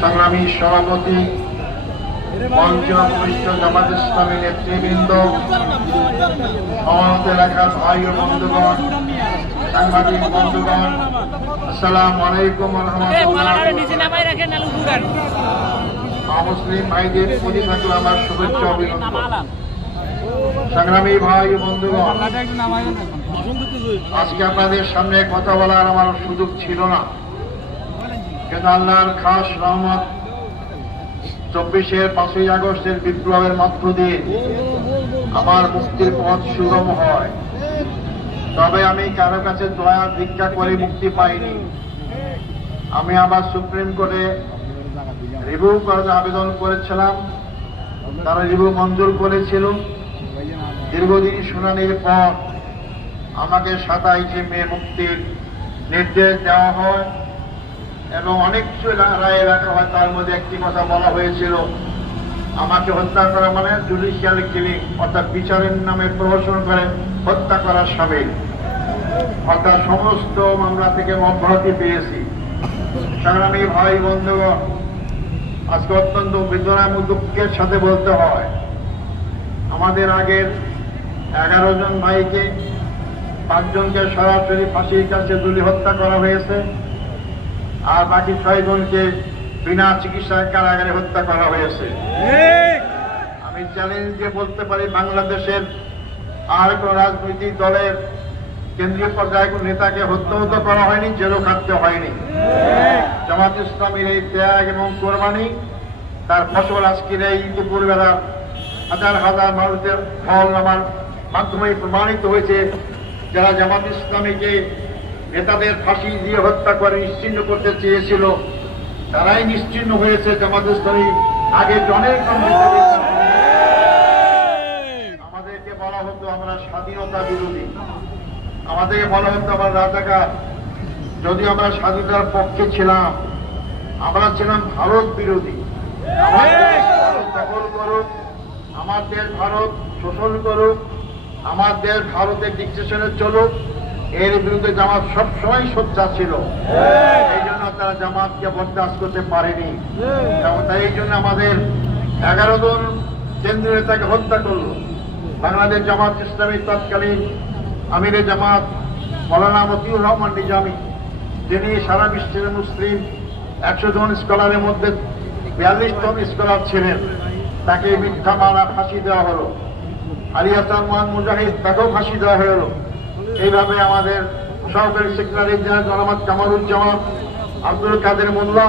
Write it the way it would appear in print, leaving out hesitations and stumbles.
সংগ্রামী সভাপতি, মঞ্চ উপবিষ্ট জামাত ইসলামী নেতৃবৃন্দ, সমাজে রাখার ভাই ও বন্ধুগণ, সাংবাদিক বন্ধুগণ, আসসালামু আলাইকুম ওয়া রাহমাতুল্লাহ। মুসলিম ভাইদের প্রতি থাকলে আমার শুভেচ্ছা অভিনন্দন। সংগ্রামী ভাই ও বন্ধুগণ, আজকে আপনাদের সামনে কথা বলার আমার সুযোগ ছিল না, কিন্তু আল্লাহর খাস রহমত 5ই আগস্টের বিপ্লবের মধ্য দিয়ে আমার মুক্তির পথ সুগম হয়। তবে আমি কারো কাছে দয়া ভিক্ষা করে মুক্তি পাইনি। আমি আবার সুপ্রিম কোর্টে রিভিউ করার আবেদন করেছিলাম, তারা রিভিউ মঞ্জুর করেছিল। দীর্ঘদিন শুনানির পর আমাকে 27শে মে মুক্তির নির্দেশ দেওয়া হয় এবং অনেক কিছু রায়ে রাখা হয়। তার মধ্যে একটি কথা বলা হয়েছিল, আমাকে হত্যা করা মানে জুডিশিয়াল কিলিং, অর্থাৎ বিচারের নামে প্রহসন করে হত্যা করার সামিল। অর্থাৎ সমস্ত মামলা থেকে অব্যাহতি পেয়েছি। সংগ্রামী ভাই বন্ধুগণ, আজকে অত্যন্ত বেদনা এবং দুঃখের সাথে বলতে হয়, আমাদের আগের 11 জন ভাইকে 5 জনকে সরাসরি ফাঁসির কাছে ঝুলিয়ে হত্যা করা হয়েছে, আর বাকি 6 জনকে বিনা চিকিৎসায় কারাগারে হত্যা করা হয়েছে। আমি চ্যালেঞ্জ দিয়ে বলতে পারি, বাংলাদেশের আর কোন রাজনৈতিক দলের কেন্দ্রীয় পর্যায়ে কোন নেতাকে হত্যা করা হয়নি, জেলও খাটতে হয়নি। জামাত ইসলামীর এই ত্যাগ এবং কোরবানি, তার ফসল আজকের এই দুপুরবেলা হাজার হাজার মানুষের ফল আমার মাধ্যমে প্রমাণিত হয়েছে। যারা জামাত ইসলামীকে নেতাদের ফাঁসি দিয়ে হত্যা করে নিশ্চিহ্ন করতে চেয়েছিল, তারাই নিশ্চিহ্ন হয়েছে। জামাত ইসলামী আগে অনেক আমাদেরকে বলা হতো আমরা স্বাধীনতা বিরোধী, আমাদেরকে বলা হতো আমরা রাজাকার। যদি আমরা স্বাধীনতার পক্ষে ছিলাম, আমরা ছিলাম ভারত বিরোধী। আমার দেশ ভারত দখল করুক, আমার দেশ ভারত শোষণ করুক, আমার দেশ ভারতের ডিকটেশনে চলুক, এর বিরুদ্ধে জামাত সবসময় সোচ্চার ছিল। এই জন্য তারা জামাতকে বরদাস্ত করতে পারেনি। তাই এই জন্য আমাদের 11 জন কেন্দ্রীয় নেতাকে হত্যা করল। বাংলাদেশ জামাত ইসলামী তৎকালীন আমিরে জামাত মৌলানা মতিউর রহমান নিজামী, যিনি সারা বিশ্বের মুসলিম 100 জন স্কলারের মধ্যে 42 জন স্কলার ছিলেন, তাকে মিথ্যা মামলা ফাঁসি দেওয়া হলো। আলী হাসান মোহাম্মদ মুজাহিদ, তাকেও ফাঁসি দেওয়া হলো। এইভাবে আমাদের সহকারী সেক্রেটারি জেনারেল জনাব কামারুজ্জামান, আব্দুল কাদের মোল্লা,